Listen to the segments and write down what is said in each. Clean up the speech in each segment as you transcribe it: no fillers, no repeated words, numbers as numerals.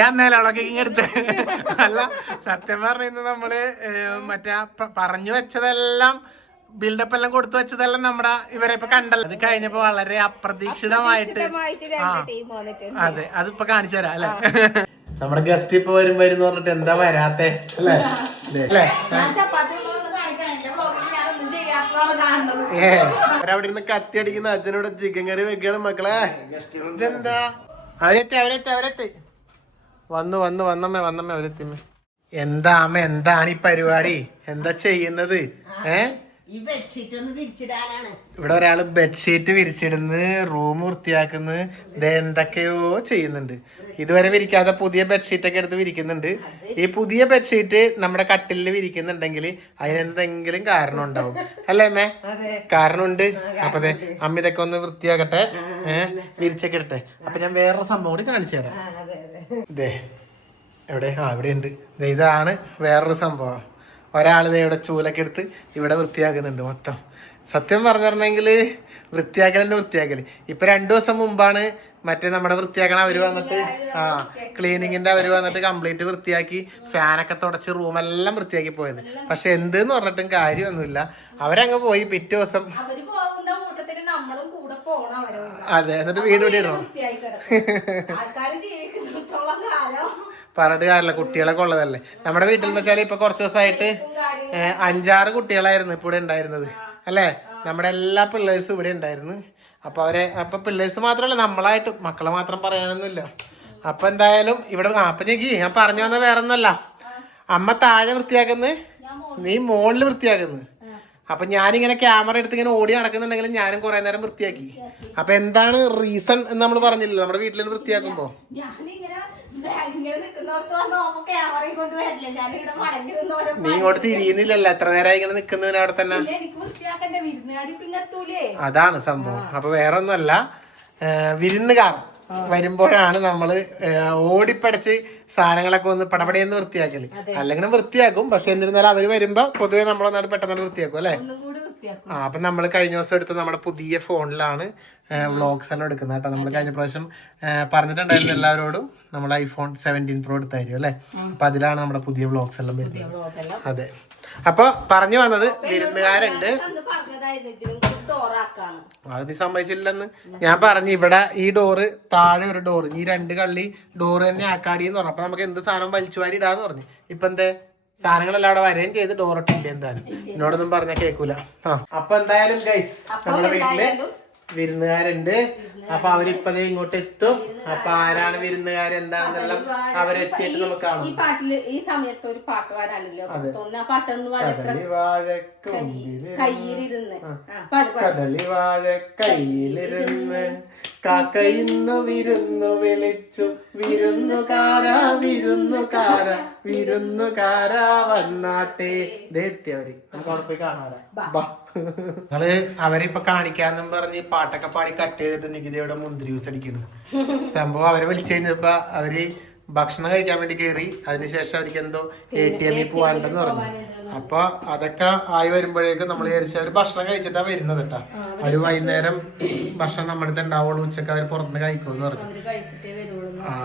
ഞാൻ നേലൊക്കെ എടുത്ത് അല്ല സത്യം പറഞ്ഞ നമ്മള് മറ്റേ പറഞ്ഞു വെച്ചതെല്ലാം ബിൽഡപ്പ് എല്ലാം കൊടുത്തു വെച്ചതെല്ലാം നമ്മുടെ ഇവരെ ഇപ്പൊ കണ്ടല്ലോ. അത് കഴിഞ്ഞപ്പോ വളരെ അപ്രതീക്ഷിതമായിട്ട് അതെ അതിപ്പോ കാണിച്ചു തരാം അല്ലെ. നമ്മുടെ ഗസ്റ്റ് ഇപ്പൊ വരുമ്പോ പറഞ്ഞിട്ട് എന്താ വരാത്തെ അല്ലേ അല്ലേ? അവിടെ ഇരുന്ന് കത്തി അടിക്കുന്ന അച്ഛനോട് ചിക്കൻ കറി വെക്കണം മക്കളെ. ഇതെന്താ അവരെത്തി വന്നമ്മേ അവരെത്തിമ്മേ. എന്താ അമ്മ എന്താണ് ഈ പരിപാടി? എന്താ ചെയ്യുന്നത്? ഇവിടെ ഒരാള് ബെഡ്ഷീറ്റ് വിരിച്ചിടുന്ന്, റൂം വൃത്തിയാക്കുന്നു, എന്തൊക്കെയോ ചെയ്യുന്നുണ്ട്. ഇതുവരെ വിരിക്കാതെ പുതിയ ബെഡ്ഷീറ്റ് ഒക്കെ എടുത്ത് വിരിക്കുന്നുണ്ട്. ഈ പുതിയ ബെഡ്ഷീറ്റ് നമ്മുടെ കട്ടിലിൽ വിരിക്കുന്നുണ്ടെങ്കിൽ അതിനെന്തെങ്കിലും കാരണം ഉണ്ടാവും അല്ലേ അമ്മേ? കാരണമുണ്ട്. അപ്പൊ അതെ അമ്മ ഇതൊക്കെ ഒന്ന് വൃത്തിയാക്കട്ടെ, വിരിച്ചൊക്കെ ഇടട്ടെ. അപ്പൊ ഞാൻ വേറൊരു സംഭവം കൂടി കാണിച്ചു തരാം. ഇതേ എവിടെ? ഇവിടെ ഉണ്ട്. ഇതാണ് വേറൊരു സംഭവം. ഒരാളിത് ഇവിടെ ചൂലൊക്കെ എടുത്ത് ഇവിടെ വൃത്തിയാക്കുന്നുണ്ട് മൊത്തം. സത്യം പറഞ്ഞിട്ടുണ്ടെങ്കിൽ വൃത്തിയാക്കൽ ഇപ്പൊ 2 ദിവസം മുമ്പാണ് മറ്റേ നമ്മുടെ വൃത്തിയാക്കണ അവര് വന്നിട്ട് ക്ലീനിങ്ങിന്റെ അവര് വന്നിട്ട് കംപ്ലീറ്റ് വൃത്തിയാക്കി ഫാനൊക്കെ തുടച്ച് റൂമെല്ലാം വൃത്തിയാക്കി പോയത്. പക്ഷെ എന്തെന്ന് പറഞ്ഞിട്ടും കാര്യമൊന്നുമില്ല. അവരങ്ങ് പോയി പിറ്റേ ദിവസം അതെ എന്നിട്ട് വീട് ഇടണം. പറഞ്ഞിട്ട് കാര്യമില്ല, കുട്ടികളൊക്കെ ഉള്ളതല്ലേ. നമ്മുടെ വീട്ടിൽ എന്ന് വെച്ചാൽ ഇപ്പൊ കുറച്ച് ദിവസമായിട്ട് 5-6 കുട്ടികളായിരുന്നു ഇപ്പൊ ഇവിടെ ഉണ്ടായിരുന്നത് അല്ലേ. നമ്മുടെ എല്ലാ പിള്ളേഴ്സും ഇവിടെ ഉണ്ടായിരുന്നു. അപ്പൊ പിള്ളേഴ്സ് മാത്രമല്ല നമ്മളായിട്ട് മക്കളെ മാത്രം പറയാനൊന്നുമില്ല. അപ്പൊ എന്തായാലും ഇവിടെ അപ്പൊ ഞാൻ പറഞ്ഞു വന്ന വേറെ ഒന്നല്ല, അമ്മ താഴെ വൃത്തിയാക്കുന്നത്, നീ മുകളിൽ വൃത്തിയാക്കുന്നത്. അപ്പൊ ഞാനിങ്ങനെ ക്യാമറ എടുത്ത് ഇങ്ങനെ ഓടി നടക്കുന്നുണ്ടെങ്കിലും ഞാനും കുറെ നേരം വൃത്തിയാക്കി. അപ്പൊ എന്താണ് റീസൺ എന്ന് നമ്മൾ പറഞ്ഞില്ലല്ലോ നമ്മുടെ വീട്ടിൽ വൃത്തിയാക്കുമ്പോ. നീ ഇങ്ങോട്ട് തിരിയുന്നില്ലല്ലോ, എത്ര നേരമായി ഇങ്ങനെ നിക്കുന്നതിന് അവിടെ തന്നെ. അതാണ് സംഭവം. അപ്പൊ വേറെ ഒന്നുമല്ല, വിരുന്നുകാർ വരുമ്പോഴാണ് നമ്മള് ഓടിപ്പടച്ച് സാധനങ്ങളൊക്കെ ഒന്ന് പടപടയെന്ന് വൃത്തിയാക്കല്. അല്ലെങ്കിലും വൃത്തിയാക്കും, പക്ഷെ എന്നിരുന്നാലും അവര് വരുമ്പോ പൊതുവെ നമ്മളൊന്നാട് പെട്ടെന്ന് വൃത്തിയാക്കും അല്ലെ. അപ്പൊ നമ്മൾ കഴിഞ്ഞ ദിവസം എടുത്ത് നമ്മുടെ പുതിയ ഫോണിലാണ് വ്ളോഗ്സ് എല്ലാം എടുക്കുന്നത് കേട്ടോ. നമ്മൾ കഴിഞ്ഞ പ്രാവശ്യം പറഞ്ഞിട്ടുണ്ടായിരുന്നു എല്ലാവരോടും നമ്മൾ iPhone 17 Pro എടുത്തായിരുന്നു അല്ലെ. അപ്പൊ അതിലാണ് നമ്മുടെ പുതിയ വ്ളോഗ്സ് എല്ലാം വരുന്നത്. അതെ. അപ്പൊ പറഞ്ഞു വന്നത് വിരുന്നുകാരുണ്ട്. അത് നീ സമ്മതിച്ചില്ലെന്ന് ഞാൻ പറഞ്ഞു. ഇവിടെ ഈ ഡോറ് താഴെ ഒരു ഡോറ്, ഈ 2 കള്ളി ഡോറ് തന്നെ ആക്കാടിന്ന് പറഞ്ഞു. അപ്പൊ നമുക്ക് എന്ത് സാധനം വലിച്ചു വാരി ഇടാന്ന് പറഞ്ഞു. ഇപ്പൊ എന്തേ സാധനങ്ങളെല്ലാം അവിടെ വരെയും ചെയ്ത് ഡോറിട്ടില്ല. എന്തായാലും എന്നോടൊന്നും പറഞ്ഞാൽ കേൾക്കൂല. അപ്പൊ എന്തായാലും ഗൈസ് നമ്മുടെ വീട്ടില് വിരുന്നുകാരുണ്ട്. അപ്പൊ അവരിപ്പതേ ഇങ്ങോട്ട് എത്തും. അപ്പൊ ആരാണ് വിരുന്നുകാർ എന്താണെന്നെല്ലാം അവരെത്തിയിട്ട് നമുക്ക് കാണാം. ഈ പാട്ടില് ഈ സമയത്ത് ഒരു പാട്ട് പാടാനല്ലോ തോന്നുന്ന പാട്ടൊന്ന് കദളി വാഴ കയ്യിലിരുന്ന് കാക്കയിന്നു വിരുന്നു വിളിച്ചു, വിരുന്നുകാരാ വന്നാട്ടെ. ദേത്യവര് നമുക്ക് അവിടെ പോയി കാണാറാ. നിങ്ങള് അവരിപ്പൊ കാണിക്കാന്നും പറഞ്ഞ് പാട്ടൊക്കെ പാടി കട്ട് ചെയ്തിട്ട് നികിതയുടെ മുന്തിരി ജ്യൂസ് അടിക്കുന്നു സംഭവം. അവരെ വിളിച്ചു കഴിഞ്ഞപ്പോ അവര് ഭക്ഷണം കഴിക്കാൻ വേണ്ടി കയറി. അതിനുശേഷം അവർക്ക് എന്തോ ATM പോവാണ്ടെന്ന് പറഞ്ഞു. അപ്പൊ അതൊക്കെ ആയി വരുമ്പോഴേക്കും നമ്മൾ വിചാരിച്ച അവര് ഭക്ഷണം കഴിച്ചിട്ടാ വരുന്നത് കേട്ടാ. അവര് വൈകുന്നേരം ഭക്ഷണം നമ്മുടെ അടുത്ത് ഉണ്ടാവുള്ളൂ, ഉച്ചക്ക് അവര് പുറത്തുനിന്ന് കഴിക്കുമെന്ന് പറഞ്ഞു.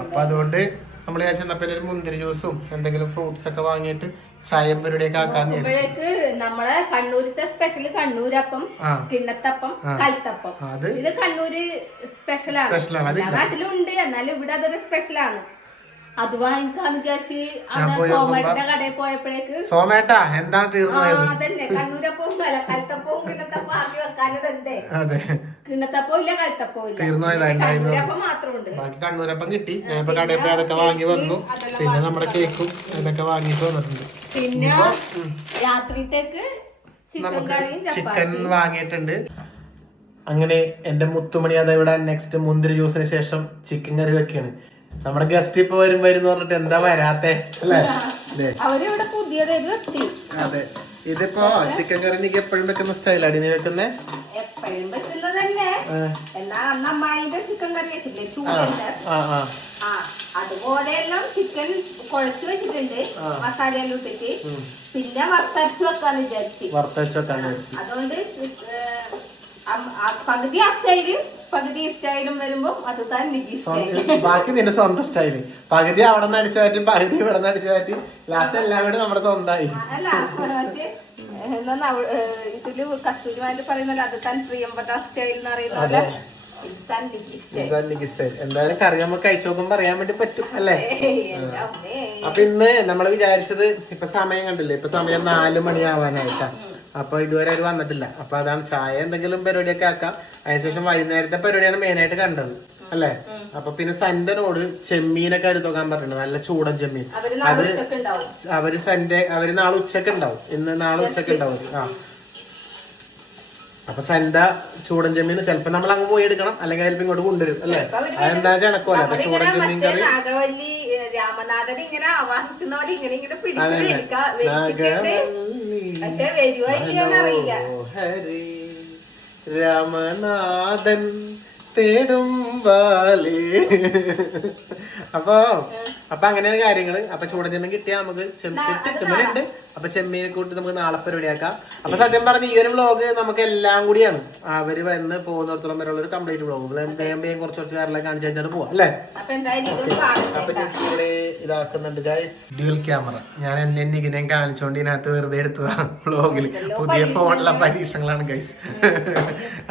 അപ്പൊ അതുകൊണ്ട് നമ്മൾ വിചാരിച്ചപ്പോ ഒരു മുന്തിരി ജ്യൂസും എന്തെങ്കിലും ഫ്രൂട്ട്സ് ഒക്കെ വാങ്ങിയിട്ട് ചായം പരിപാടിയൊക്കെ ആക്കാന്ന് വിചാരിച്ചു. നമ്മളെ കണ്ണൂരത്തെ സ്പെഷ്യൽ കണ്ണൂരപ്പം, കിണ്ണത്തപ്പം, കൽത്തപ്പം. ഇത് കണ്ണൂര് സ്പെഷ്യലാണ്. നാട്ടിലുണ്ട്, എന്നാലും ഇവിടെ അതൊരു സ്പെഷ്യലാണ്. അത് വാങ്ങിക്കാന്ന് വിചാരിച്ച് സോമേട്ടന്റെ കടയിൽ പോയപ്പോഴേക്ക് സോമേട്ടാ എന്താണ് തീർന്നത്? അതന്നെ കണ്ണൂരപ്പവും കൽത്തപ്പവും കിണ്ണത്തപ്പം ആക്കി വെക്കാനത് എന്തേ. കിണ്ണത്തപ്പവും ഇല്ല കൽത്തപ്പവും ഇല്ല, കണ്ണൂരപ്പം മാത്രമുണ്ട്. ബാക്കി കണ്ണൂരപ്പം കിട്ടി. ഞാൻ ഇപ്പൊ കടയിൽ പോയി അതൊക്കെ വാങ്ങി വന്നു. പിന്നെ നമ്മുടെ കേക്കും ഇതൊക്കെ വാങ്ങിട്ട് വന്നിട്ടുണ്ട്. പിന്നെ രാത്രിത്തേക്ക് ചിക്കൻ വാങ്ങിയിട്ടുണ്ട്. അങ്ങനെ എന്റെ മുത്തുമണി അതെവിടെ നെക്സ്റ്റ് മുന്തിരി ജ്യൂസിന് ശേഷം ചിക്കൻ കറി വെക്കാണ്. നമ്മുടെ ഗസ്റ്റ് ഇപ്പൊ വരുമ്പോ പറഞ്ഞിട്ട് എന്താ വരാത്തെ അല്ലേ? അതെ. ഇതിപ്പോ ചിക്കൻ കറി എനിക്ക് എപ്പോഴും വെക്കുന്ന സ്റ്റൈലാണ് നീ വെക്കുന്നേ? എപ്പോഴും വെക്കുന്നത് തന്നെ. ചിക്കൻ കറി വെച്ചില്ലേ ചൂടുണ്ട്, അതുപോലെയെല്ലാം ചിക്കൻ കുഴച്ച് വെച്ചിട്ടുണ്ട് മസാലയെല്ലാം ഇട്ടിട്ട്. പിന്നെ വറുത്തരച്ച് വെക്കാന്ന് വിചാരിച്ചു. വറുത്തരച്ച് വെക്കാന്ന് വിചാരിച്ചു. അതുകൊണ്ട് പകുതി ആ സ്റ്റൈല് പകുതി സ്റ്റൈലും വരുമ്പോ അത് തന്നെ ബാക്കി നിന്റെ സ്വന്തം സ്റ്റൈല്. പകുതി അവിടെ നിന്ന് അടിച്ചു മാറ്റി, പകുതി ഇവിടെ നിന്ന് അടിച്ചു മാറ്റി, ലാസ്റ്റ് എല്ലാം കൂടി നമ്മുടെ സ്വന്തമായി. അല്ല മറ്റേ എന്നാ ഇതില് കസ്തൂരിമാര് പറയുന്നത് അത് താൻ പ്രിയമ്പത സ്റ്റൈൽ എന്ന് പറയുന്നത്. എന്തായാലും കറി നമുക്ക് കഴിച്ചു നോക്കുമ്പോ അറിയാൻ വേണ്ടി പറ്റും അല്ലേ. അപ്പൊ ഇന്ന് നമ്മള് വിചാരിച്ചത്, ഇപ്പൊ സമയം കണ്ടില്ലേ, ഇപ്പൊ സമയം 4 മണിയാവാനായിട്ടാ. അപ്പൊ ഇതുവരെ അവര് വന്നിട്ടില്ല. അപ്പൊ അതാണ് ചായ എന്തെങ്കിലും പരിപാടിയൊക്കെ ആക്കാം. അതിനുശേഷം വൈകുന്നേരത്തെ പരിപാടിയാണ് മെയിനായിട്ട് കണ്ടത് അല്ലേ. അപ്പൊ പിന്നെ സന്റനോട് ചെമ്മീനൊക്കെ എടുത്ത് നോക്കാൻ പറഞ്ഞിട്ടുണ്ട്, നല്ല ചൂടൻ ചെമ്മീൻ. അത് അവര് നാളെ ഉച്ചക്ക് ഉണ്ടാവും. നാളെ ഉച്ചക്ക് ഉണ്ടാവും. അപ്പൊ സന്ത ചൂടൻ ചെമ്മീൻ ചിലപ്പോ നമ്മൾ അങ്ങ് പോയി എടുക്കണം, അല്ലെങ്കിൽ ചിലപ്പോ ഇങ്ങോട്ട് കൊണ്ടുവരും അല്ലേ. അതെന്താ ചെണക്കോല. അപ്പൊ ചൂടൻ ചെമ്മീൻ കറി രാമനാഥൻ ഇങ്ങനെ ആവാഹിക്കുന്നവര് ഇങ്ങനെ അറിയില്ല. രാമനാഥൻ തേടും വാലേ. അപ്പൊ അങ്ങനെയാണ് കാര്യങ്ങള്. അപ്പൊ ചൂടൻ ചെമ്മീൻ കിട്ടിയാൽ നമുക്ക് ചെമ്മീനുണ്ട്. അപ്പൊ ചെമ്മീനെ കൂട്ടി നമുക്ക് നാളെ പരിപാടിയാക്കാം. അപ്പൊ സത്യം പറഞ്ഞ ഈ ഒരു വ്ളോഗ് നമുക്ക് എല്ലാം കൂടിയാണ്. അവര് വന്ന് പോകുന്നിടത്തോളം വരെയുള്ള ഒരു കംപ്ലീറ്റ് വ്ളോഗ്. വേഗം കുറച്ച് കാറിലേക്ക് കാണിച്ചു കഴിഞ്ഞാൽ പോവാം അല്ലേ. അപ്പൊ ഇവിടെ ഇതാക്കുന്നുണ്ട് ഗൈസ്, ഡ്യുവൽ ക്യാമറ. ഞാൻ എന്നെ കാണിച്ചോണ്ട് ഇതിനകത്ത് വെറുതെ എടുത്തതാ വ്ളോഗിൽ. പുതിയ ഫോണിലെ പരീക്ഷണങ്ങളാണ് ഗൈസ്.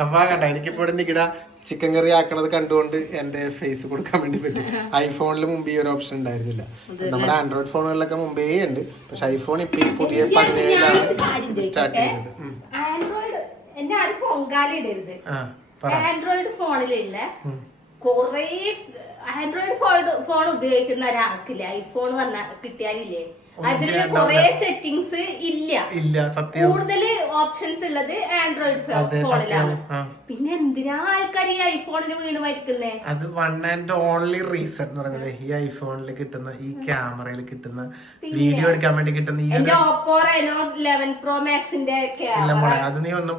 അപ്പൊ കണ്ട എനിക്കിപ്പോ ഇവിടെ നിൽക്കിട ചിക്കൻ കറി ആക്കണത് കണ്ടുകൊണ്ട് എന്റെ ഫേസ് കൊടുക്കാൻ വേണ്ടി പറ്റും. ഐഫോണിൽ മുമ്പ് ഈ ഒരു ഓപ്ഷൻ ഉണ്ടായിരുന്നില്ല. നമ്മുടെ ആൻഡ്രോയിഡ് ഫോണുകളിലൊക്കെ മുമ്പേ ഉണ്ട്. പക്ഷെ ഐഫോൺ ഇപ്പൊ ഈ പുതിയ 17 സ്റ്റാർട്ട് ചെയ്തത്. ആൻഡ്രോയിഡ് ഫോണിലില്ല കൊറേ ആൻഡ്രോയിഡ് ഫോൺ ഉപയോഗിക്കുന്ന ഒരാൾക്കില്ല ഐഫോൺ കിട്ടിയാലില്ലേ അതില് കൊറേ സെറ്റിംഗ്സ് ഇല്ല. കൂടുതൽ ഓപ്ഷൻസ് ഉള്ളത് ആൻഡ്രോയിഡ് ഫോണിലാണ്. പിന്നെ എന്തിനാ ആൾക്കാർ ഈ ഐഫോണിൽ വീണ് മരിക്കുന്നേ? അത് വൺ ആൻഡ് ഓൺലി റീസൺ എന്ന് പറയുന്നത് ഈ ഐഫോണിൽ കിട്ടുന്ന, ഈ ക്യാമറയിൽ കിട്ടുന്ന, വീഡിയോ എടുക്കാൻ വേണ്ടി കിട്ടുന്ന ഈ ഓപ്പോ റെനോ 11 പ്രോ മാക്സിന്റെ അത് നീ ഒന്നും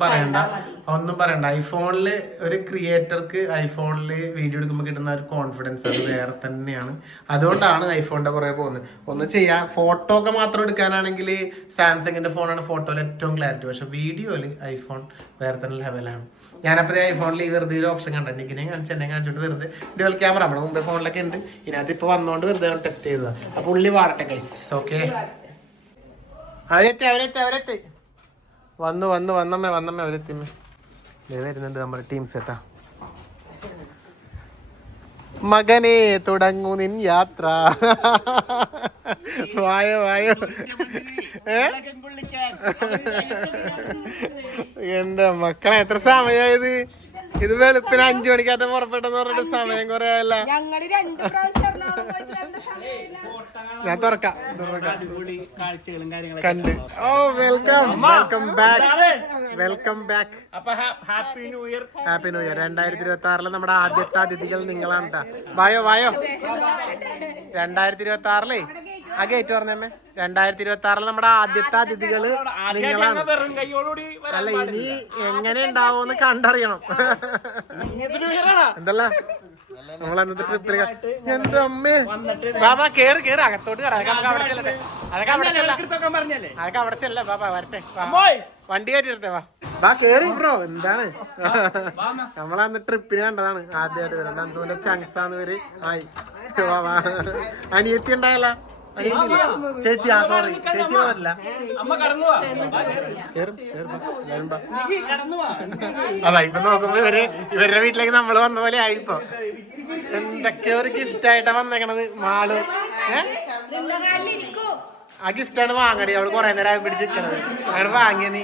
പറയണ്ട. ഐഫോണില് ഒരു ക്രിയേറ്റർക്ക് ഐഫോണിൽ വീഡിയോ എടുക്കുമ്പോൾ കിട്ടുന്ന ഒരു കോൺഫിഡൻസ് അത് വേറെ തന്നെയാണ്. അതുകൊണ്ടാണ് ഐഫോണിന്റെ പുറകെ പോകുന്നത്. ഒന്ന് ചെയ്യാൻ ഫോട്ടോ ഒക്കെ മാത്രം എടുക്കാനാണെങ്കിൽ സാംസങ്ങിന്റെ ഫോണാണ് ഫോട്ടോയിൽ ഏറ്റവും ക്ലാരിറ്റി. പക്ഷെ വീഡിയോയില് ഐഫോൺ വേറെ തന്നെ ലെവലാണ്. ഞാനപ്പോ ഐഫോണിൽ ഈ വെറുതെ ഒരു ഓപ്ഷൻ കണ്ട എന്നെ കാണിച്ചോണ്ട് വെറുതെ ഡ്യുവൽ ക്യാമറ നമ്മുടെ മുമ്പേ ഫോണിലൊക്കെ ഉണ്ട്. ഇതിനകത്ത് ഇപ്പൊ വന്നോണ്ട് വെറുതെ ടെസ്റ്റ് ചെയ്തതാ. അപ്പൊ ഉള്ളി വാടട്ടെ ഗൈസ്. ഓക്കെ, അവരെത്തി വന്നമ്മേ അവരെത്തിമ്മേ വരുന്നുണ്ട് നമ്മുടെ ടീം സെറ്റാ. മകനെ തുടങ്ങൂ നിൻ യാത്ര. വായോ എന്റെ മക്കളെ എത്ര സമയായത്? ഇത് വെളുപ്പിന് 5 മണിക്കാറ്റം പുറപ്പെട്ടെന്ന് പറഞ്ഞിട്ട് സമയം കൊറേ ആയല്ല. ഞാൻ തുറക്കാം കണ്ട്. Oh welcome back. Happy new year. 2026 നമ്മുടെ ആദ്യത്തെ അതിഥികൾ നിങ്ങളാണ് ട്ടാ. വായോ 2026 ആ ഗേറ്റ് പറഞ്ഞമ്മേ. 2026 നമ്മുടെ ആദ്യത്തെ അതിഥികള് നിങ്ങളാണ്. അല്ല ഇനി എങ്ങനെ ഉണ്ടാവോന്ന് കണ്ടറിയണം. എന്തല്ല നമ്മളന്നത്തെ ട്രിപ്പിൽ എന്റെ അമ്മേ ബാബാ കേറി അകത്തോട്ട് അതൊക്കെ അവിടെ ചെല്ല ബാബാ വരട്ടെ. വണ്ടി കയറ്റിട്ടെ വാ കേറി ബ്രോ. എന്താണ് നമ്മളന്ന് ട്രിപ്പിന് കണ്ടതാണ് ആദ്യമായിട്ട് വരുന്നത്. നന്ദുവിന്റെ ചങ്സാന്ന് പേര്. ആയി അനിയത്തി ഉണ്ടായല്ല. ചേച്ചി സോറി ചേച്ചി വരില്ല. അതാ ഇപ്പൊ നോക്കുമ്പോ ഇവരുടെ വീട്ടിലേക്ക് നമ്മള് വന്ന പോലെ ആയിപ്പോ. എന്തൊക്കെയോ ഒരു ഗിഫ്റ്റ് ആയിട്ടാ വന്നേക്കണത്. മാളു ആ ഗിഫ്റ്റാണ് വാങ്ങടി. അവള് കൊറേ നേരം പിടിച്ചിരിക്കണത്. അങ്ങനെ വാങ്ങിയ നീ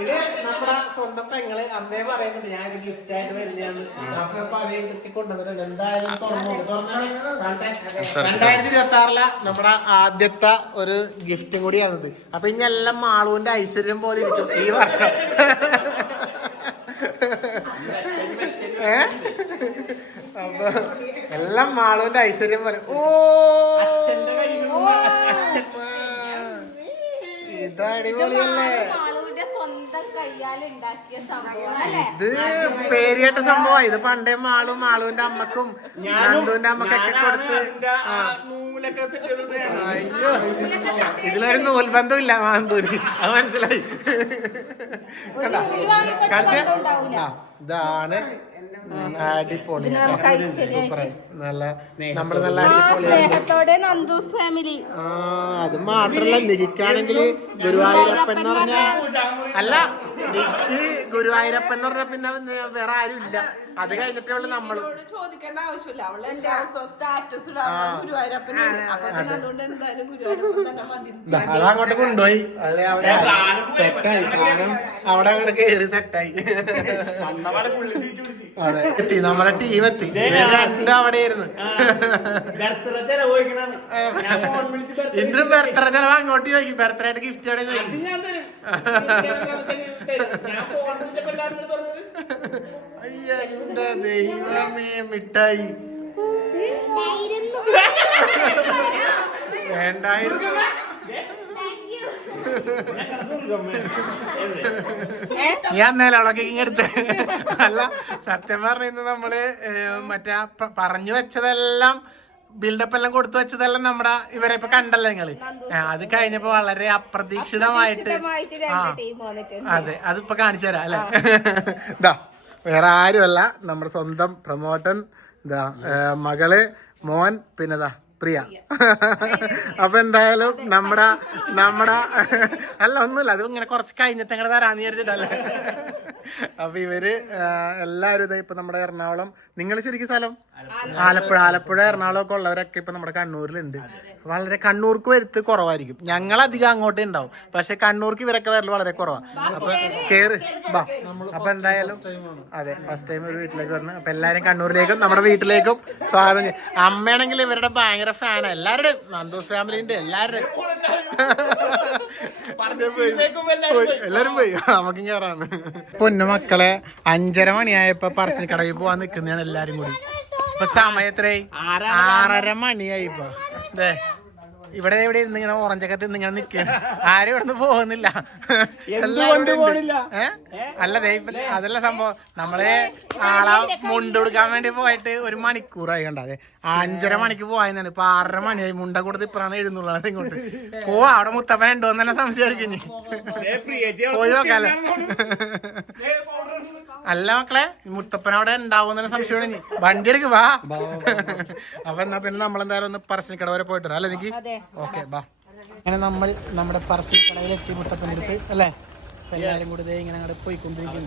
ഇത് നമ്മുടെ സ്വന്തം പെങ്ങള് അന്നേ പറയുന്നുണ്ട് ഞാൻ ഒരു ഗിഫ്റ്റ് ആയിട്ട് വരുന്നതാണ്. അപ്പൊ അതേ ഇതൊക്കെ കൊണ്ടുവന്നിട്ടുണ്ട്. എന്തായാലും 2026 നമ്മുടെ ആദ്യത്തെ ഒരു ഗിഫ്റ്റും കൂടിയാണിത്. അപ്പൊ ഇനി എല്ലാം മാളുവിന്റെ ഐശ്വര്യം പോലെ ഇരിക്കും ഈ വർഷം. അപ്പൊ എല്ലാം മാളുവിന്റെ ഐശ്വര്യം പോലെ. ഓ ഇത് അടിപൊളിയല്ലേ? ഇത് പേരിയേട്ട സംഭവം. ഇത് പണ്ടേ മാളുവിന്റെ അമ്മക്കും നന്ദുവിന്റെ അമ്മക്കൊക്കെ കൊടുത്ത് അയ്യോ ഇതിലൊരു നൂൽബന്ധം ഇല്ല മാന്തൂര്, അത് മനസ്സിലായി. കളിച്ച ഇതാണ് അടിപൊളി, സൂപ്പറായി. നല്ല നമ്മള് നല്ല ഫാമിലി. അത് മാത്രല്ല നിരിക്കാണെങ്കിൽ ഗുരുവായൂരപ്പൻ എന്ന് പറഞ്ഞ അല്ല നിക്ക് ഗുരുവായൂരപ്പൻ എന്ന് പറഞ്ഞ പിന്നെ വേറെ ആരും ഇല്ല. അത് കഴിഞ്ഞിട്ടേ ഉള്ളു നമ്മള് ചോദിക്കേണ്ട ആവശ്യമില്ല. അവള് എല്ലാ ദിവസവും സ്റ്റാറ്റസ് ഗുരുവായൂരപ്പൻ, അതുകൊണ്ട് എന്തായാലും ഗുരുവായൂരപ്പൻ തന്നെ മതി. അതങ്ങോട്ട് കൊണ്ടുപോയി, അത് അവിടെ സെറ്റായി സാധനം, അവിടെ അങ്ങോട്ട് കേറി സെറ്റായി. അതെ എത്തി, നമ്മുടെ ടീം എത്തി. രണ്ടും അവിടെ ആയിരുന്നു. ഇന്ദ്രൻ ബർത്ത്ഡേ ചെലവ് അങ്ങോട്ട് ചോദിക്കും, ബർത്ത്ഡേ ആയിട്ട് ഗിഫ്റ്റ് അവിടെ ചോദിക്കും. എന്റെ ദൈവമേ മിഠായി വേണ്ടായിരുന്നു. ഞാൻ നേരം അവളൊക്കെ ഇങ്ങെടുത്ത് അല്ല സത്യം പറഞ്ഞ നമ്മള് മറ്റേ പറഞ്ഞു വെച്ചതെല്ലാം ബിൽഡപ്പ് എല്ലാം കൊടുത്തു വെച്ചതെല്ലാം നമ്മുടെ ഇവരെ ഇപ്പൊ കണ്ടല്ലോ നിങ്ങള്. അത് കഴിഞ്ഞപ്പോ വളരെ അപ്രതീക്ഷിതമായിട്ട് അതെ അതിപ്പോ കാണിച്ചു തരാം അല്ലെ. ഇതാ വേറെ ആരുമല്ല, നമ്മുടെ സ്വന്തം പ്രമോട്ടൻ, ഇതാ മകള്, മോൻ, പിന്നെതാ പ്രിയ. അപ്പൊ എന്തായാലും നമ്മുടെ അല്ല ഒന്നുമില്ല, അത് ഇങ്ങനെ കുറച്ച് കഴിഞ്ഞിട്ട് അങ്ങനെ തരാന്ന് വിചാരിച്ചിട്ടല്ലേ. അപ്പൊ ഇവര് എല്ലാവരും ഇതാ ഇപ്പൊ നമ്മുടെ എറണാകുളം, നിങ്ങൾ ശരിക്കും സ്ഥലം ആലപ്പുഴ എറണാകുളം ഒക്കെ ഉള്ളവരൊക്കെ ഇപ്പൊ നമ്മുടെ കണ്ണൂരിലുണ്ട്. വളരെ കണ്ണൂർക്ക് വരുത്ത് കുറവായിരിക്കും, ഞങ്ങളധികം അങ്ങോട്ടേ ഉണ്ടാവും, പക്ഷെ കണ്ണൂർക്ക് ഇവരൊക്കെ വരല് വളരെ കുറവാണ്. അപ്പൊ കേറ് ബാ. അപ്പൊ എന്തായാലും അതെ ഫസ്റ്റ് ടൈം ഒരു വീട്ടിലേക്ക് വന്ന്, അപ്പൊ എല്ലാരും കണ്ണൂരിലേക്കും നമ്മുടെ വീട്ടിലേക്കും സ്വാഗതം. അമ്മയാണെങ്കിൽ ഇവരുടെ ഭയങ്കര ഫാനാണ്, എല്ലാവരുടെയും നന്ദൂസ് ഫാമിലിന്റെ എല്ലാവരുടെയും. എല്ലാരും പോയി, നമുക്കും കയറാന്ന്. പൊന്നു മക്കളെ 5:30 മണിയായപ്പോ പറശ്ശിനിക്കടവിൽ പോവാൻ നിക്കുന്നതാണ് എല്ലാരും കൂടി. ഇപ്പൊ സമയത്രേ 6:30 മണിയായി. ഇപ്പൊ അതെ ഇവിടെ എവിടെ ഇരുന്ന് ഇങ്ങനെ ഓറഞ്ചൊക്കെ തിന്നിങ്ങനെ നിൽക്കുകയാണ്, ആരും ഇവിടെ നിന്ന് പോകുന്നില്ല. അല്ല അതല്ല സംഭവം, നമ്മള് ആളെ മുണ്ട് കൊടുക്കാൻ വേണ്ടി പോയിട്ട് 1 മണിക്കൂറായി കണ്ടതെ. 5:30 മണിക്ക് പോയെന്നാണ്, ഇപ്പൊ 6:30 മണിയായി. മുണ്ട കൊടുത്ത് ഇപ്പഴാണ് എഴുന്നള്ളുന്നത് ഇങ്ങോട്ട്. പോവാ അവിടെ മുത്തപ്പൻ ഉണ്ടോന്ന് തന്നെ സംശയമായിരിക്കും, പോയി നോക്കാല്ലേ. അല്ല മക്കളെ മുത്തപ്പൻ അവിടെ ഉണ്ടാവും തന്നെ സംശയമാണ്, വണ്ടി എടുക്ക് വാ. അപ്പൊ എന്നാ പിന്നെ നമ്മളെന്തായാലും ഒന്ന് പറശ്ശിനിക്കട വരെ പോയിട്ട് വരാം അല്ലെ എനിക്ക്. ഓക്കെ ബാ. അങ്ങനെ നമ്മൾ നമ്മുടെ പറശ്ശിനിക്കടവിൽ എത്തി മുത്തപ്പൻ്റെ അടുത്ത് അല്ലേ. എല്ലാരും കൂടി ഇങ്ങനെ അങ്ങോട്ട് പോയിക്കൊണ്ടിരിക്കുന്നു.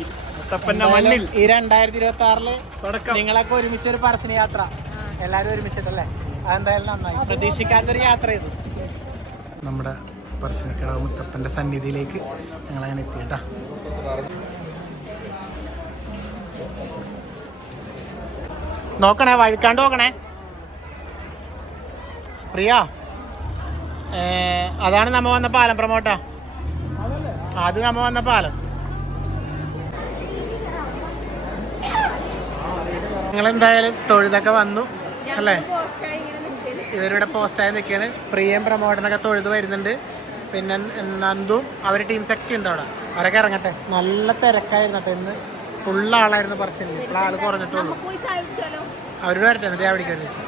ഈ 2026 നിങ്ങളൊക്കെ ഒരുമിച്ച് ഒരു പറശ്ശിനി യാത്ര എല്ലാരും ഒരുമിച്ചിട്ടല്ലേ, അതെന്തായാലും നന്നായി. പ്രതീക്ഷിക്കാത്തൊരു യാത്ര ചെയ്തു. നമ്മുടെ പറശ്ശിനിക്കടവ് മുത്തപ്പന്റെ സന്നിധിയിലേക്ക് ഞങ്ങളങ്ങനെ എത്തിയിട്ടാ. നോക്കണേ വഴുക്കാണ്ട് നോക്കണേ പ്രിയ. അതാണ് നമ്മ വന്ന പാലം പ്രമോട്ടാ, അത് നമ്മ വന്ന പാലം. ഞങ്ങളെന്തായാലും തൊഴുതൊക്കെ വന്നു അല്ലേ. ഇവരിവിടെ പോസ്റ്റായി നിൽക്കുകയാണ്. പ്രിയം പ്രമോട്ടനൊക്കെ തൊഴുത് വരുന്നുണ്ട്. പിന്നെ നന്ദും അവരുടെ ടീംസൊക്കെ ഉണ്ട് അവിടെ, അവരൊക്കെ ഇറങ്ങട്ടെ. നല്ല തിരക്കായിരുന്നു കേട്ടോ ഇന്ന്, ഫുള്ള് ആളായിരുന്നു പറശ്ശിനി. ഇപ്പോൾ ആൾ കുറഞ്ഞിട്ടുള്ളൂ. അവരോട് വരട്ടെ എന്നിട്ട് അവിടെ വെച്ച്